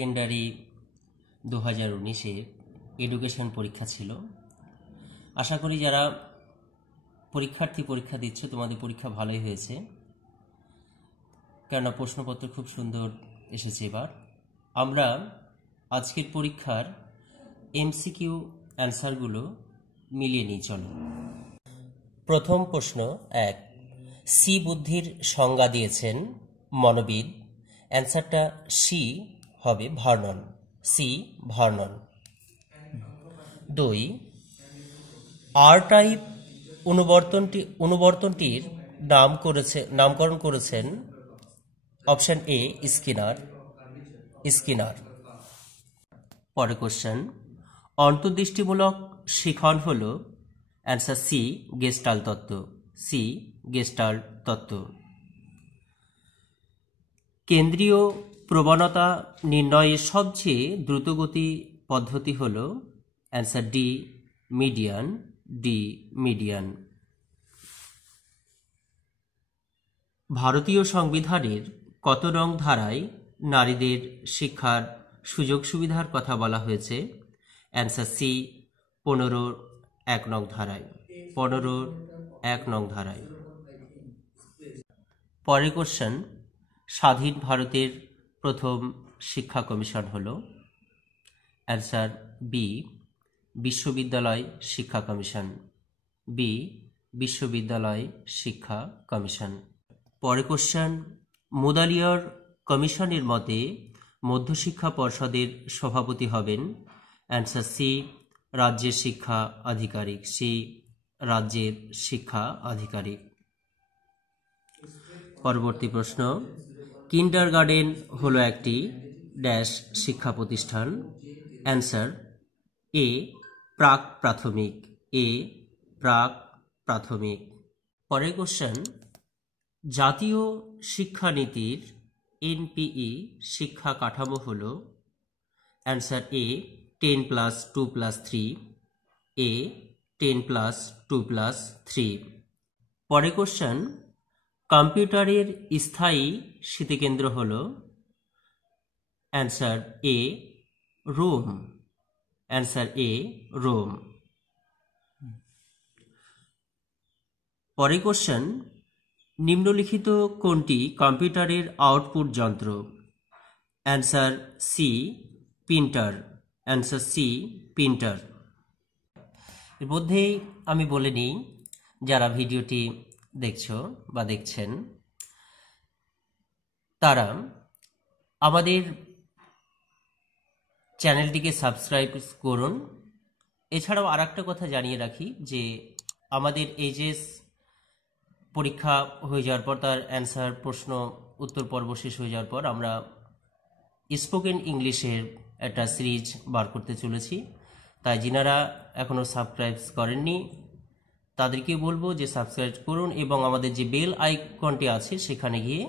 Secondary দু হাজার উনিশে এডুকেশন পরীক্ষা ছিল। আশা করি যারা পরীক্ষার্থী পরীক্ষা দিচ্ছ, তোমাদের পরীক্ষা ভালোই হয়েছে। কেননা প্রশ্নপত্র খুব সুন্দর এসেছে এবার। আমরা আজকের পরীক্ষার এমসিকিউ অ্যান্সারগুলো মিলিয়ে নিই, চলো। প্রথম প্রশ্ন এক, সি বুদ্ধির সংজ্ঞা দিয়েছেন মনোবিদ। অ্যান্সারটা সি হবে ভার্নন। C Vernon. দুই আর টাইপ অনুবর্তনটি, অনুবর্তনটির নাম করেছে, নামকরণ করেছেন অপশন এ স্কিনার। স্কিনার। পরে কোশ্চেন অন্তর্দৃষ্টিমূলক শিখন হল অ্যান্সার সি গেস্টাল তত্ত্ব। সি গেস্টাল তত্ত্ব। কেন্দ্রীয় প্রবণতা নির্ণয়ের সবচেয়ে দ্রুতগতি পদ্ধতি হল answer D median D median. ভারতীয় সংবিধানের কত রং ধারায় নারীদের শিক্ষার সুযোগ সুবিধার কথা বলা হয়েছে? অ্যান্সার সি পনেরো এক নং ধারায়। পনেরো এক নং ধারায়। পরের কোশ্চেন, স্বাধীন ভারতের প্রথম শিক্ষা কমিশন হল। অ্যান্সার বি, বিশ্ববিদ্যালয় শিক্ষা কমিশন। বি, বিশ্ববিদ্যালয় শিক্ষা কমিশন। পরে কোশ্চেন মুদালিয়ার কমিশনের মতে মধ্যশিক্ষা পর্ষদের সভাপতি হবেন। অ্যান্সার সি, রাজ্যের শিক্ষা আধিকারিক। সি, রাজ্যের শিক্ষা আধিকারিক। পরবর্তী প্রশ্ন। কিন্ডার গার্ডেন হলো একটি ড্যাশ শিক্ষা প্রতিষ্ঠান। অ্যান্সার, এ প্রাক প্রাথমিক, এ প্রাক প্রাথমিক। পরের কোশ্চেন, জাতীয় শিক্ষানীতির এনপিই শিক্ষা কাঠামো হল, answer, A ten plus two plus three, A ten plus two plus three. পরের কোশ্চেন কম্পিউটারের স্থায়ী স্মৃতিকেন্দ্র হল answer A, ROM. Answer A, ROM. পরে কোশ্চেন, নিম্নলিখিত কোনটি কম্পিউটারের আউটপুট যন্ত্র? Answer C, printer. Answer C, printer. এর মধ্যেই আমি বলে নিই, যারা ভিডিওটি দেখছ বা দেখছেন, তারা আমাদের চ্যানেলটিকে সাবস্ক্রাইব করুন। এছাড়াও আর একটা কথা জানিয়ে রাখি যে, আমাদের এইচএস পরীক্ষা হয়ে যাওয়ার পর, তার অ্যান্সার প্রশ্ন, উত্তর পর্ব শেষ হয়ে যাওয়ার পর আমরা স্পোকেন ইংলিশের একটা সিরিজ বার করতে চলেছি। তাই যিনারা এখনও সাবস্ক্রাইব করেননি তাদেরকে বলব যে সাবস্ক্রাইব করুন এবং আমাদের যে বেল আইকনটি আছে, সেখানে গিয়ে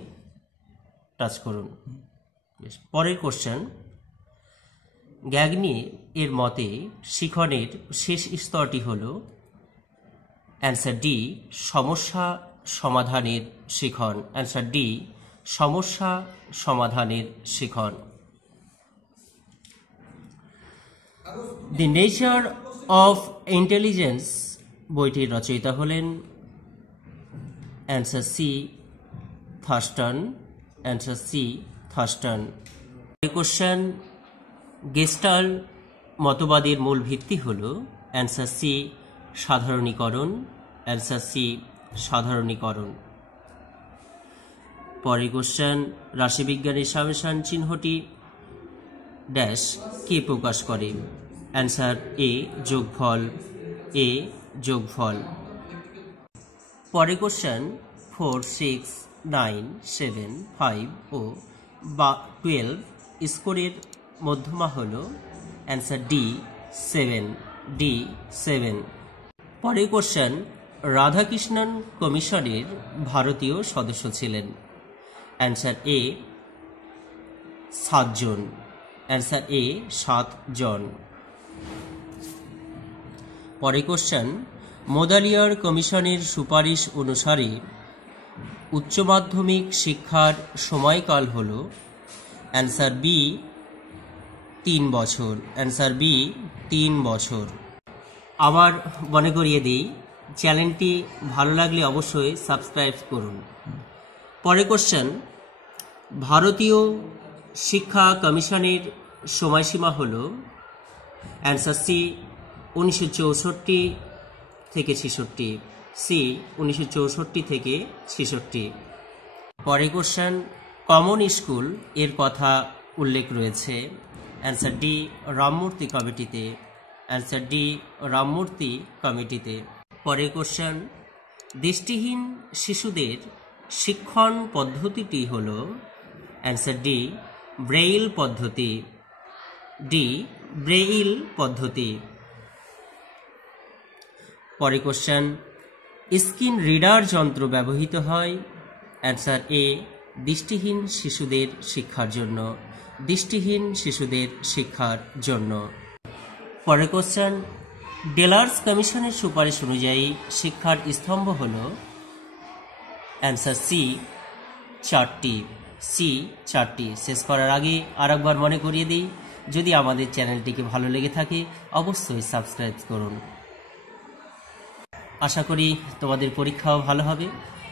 টাচ করুন। পরের কোশ্চেন গ্যাগনি এর মতে শিখনের শেষ স্তরটি হল অ্যান্সার ডি সমস্যা সমাধানের শিখন। অ্যান্সার ডি সমস্যা সমাধানের শিখন। দি নেচার অফ ইন্টেলিজেন্স বইটির রচয়িতা হলেন answer C Thurstone, answer C Thurstone. Question gestalt মতবাদের মূল ভিত্তি হল অ্যান্সার সি সাধারণীকরণ, অ্যান্সার সি সাধারণীকরণ। পরে কোশ্চেন, রাশিবিজ্ঞানের সামেশান চিহ্নটি ড্যাশ কে প্রকাশ করে? অ্যান্সার এ যোগফল, এ যোগফল। পরে question four six nine seven five ও বা টুয়েলভ স্কোরের মধ্যমা হল answer D seven D seven পরে কোশ্চেন রাধাকৃষ্ণন কমিশনের ভারতীয় সদস্য ছিলেন। অ্যান্সার এ সাতজন। অ্যান্সার এ সাতজন। পরে কোশ্চেন মোদালিয়ার কমিশনের সুপারিশ অনুসারে উচ্চ মাধ্যমিক শিক্ষার সময়কাল হল অ্যান্সার বি তিন বছর অ্যান্সার বি তিন বছর। আবার মনে করিয়ে দিই, চ্যানেলটি ভালো লাগলে অবশ্যই সাবস্ক্রাইব করুন। পরে কোশ্চেন ভারতীয় শিক্ষা কমিশনের সময়সীমা হল অ্যান্সার সি উনিশশো চৌষট্টি থেকে ছেষট্টি। সি উনিশশো চৌষট্টি থেকে ছেষট্টি। পরে কোশ্চেন কমন স্কুলের কথা উল্লেখ রয়েছে। অ্যান্সার ডি রামমূর্তি কমিটিতে। অ্যান্সার ডি রামমূর্তি কমিটিতে। পরে কোশ্চেন দৃষ্টিহীন শিশুদের শিক্ষণ পদ্ধতিটি হল অ্যান্সার ডি ব্রেইল পদ্ধতি। ডি ব্রেইল পদ্ধতি। পরে কোশ্চেন স্ক্রিন রিডার যন্ত্র ব্যবহৃত হয়? অ্যান্সার এ দৃষ্টিহীন শিশুদের শিক্ষার জন্য। দৃষ্টিহীন শিশুদের শিক্ষার জন্য। পরের কোশ্চেন ডেলার্স কমিশনের সুপারিশ অনুযায়ী শিক্ষার স্তম্ভ হল অ্যান্সার সি চারটি। সি চারটি। শেষ করার আগে আরেকবার মনে করিয়ে দিই, যদি আমাদের চ্যানেলটিকে ভালো লেগে থাকে, অবশ্যই সাবস্ক্রাইব করুন। আশা করি তোমাদের পরীক্ষাও ভালো হবে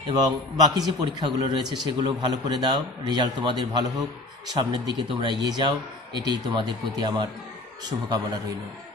এবং বাকি যে পরীক্ষাগুলো রয়েছে সেগুলো ভালো করে দাও। রেজাল্ট তোমাদের ভালো হোক। সামনের দিকে তোমরা এগিয়ে যাও। এটাই তোমাদের প্রতি আমার শুভকামনা রইল।